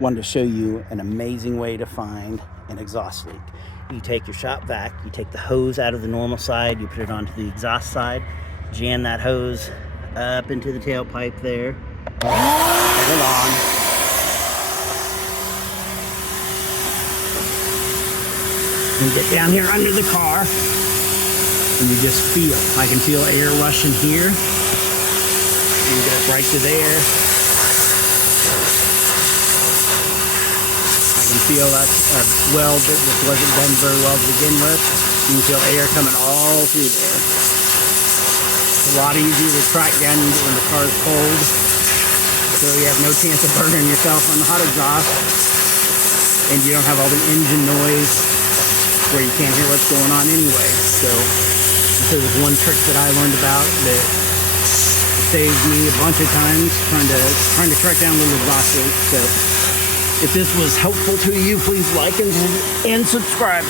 wanted to show you an amazing way to find an exhaust leak. You take your shop vac, you take the hose out of the normal side, you put it onto the exhaust side, jam that hose up into the tailpipe there, turn it on. And get down here under the car, and you just feel. I can feel air rushing here. You get it right to there. I can feel that weld that just wasn't done very well to begin with. You can feel air coming all through there. It's a lot easier to track down when the car is cold, so you have no chance of burning yourself on the hot exhaust, and you don't have all the engine noise where you can't hear what's going on anyway. So this is one trick that I learned about that saved me a bunch of times trying to track down little exhaust leaks. So if this was helpful to you, please like and subscribe.